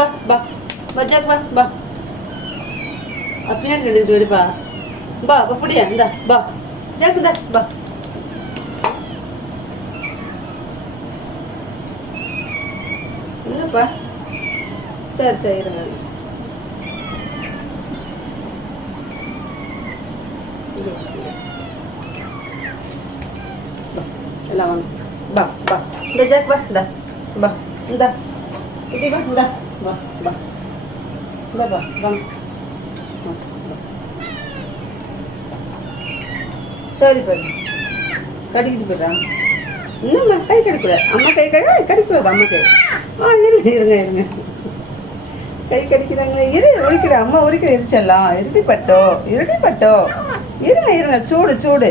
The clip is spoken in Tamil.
பா பா பா ஜாக் பா பா அப்படியே எடுத்து எடுப்பா பா அப்படியா இந்தா பா ஜாக்கு தா பா இல்லைப்பா சரி சரி இருங்க எல்லாம் வாங்க பா பா இந்த ஜாக் பா இந்தா பா இந்தா இப்படி பா இந்தா பா பா இந்த பா வாங்க சரி பாரு கடிக்கிட்டு போயிடுறான் இன்னும்மா கை கடிக்கூடாது அம்மா கை கடிக்கூடாது அம்மா கை இருங்க இருங்க இருங்க கை கடிக்கிறாங்களே உரிக்கிற அம்மா உரிக்கிற இருங்க இருங்க சூடு சூடு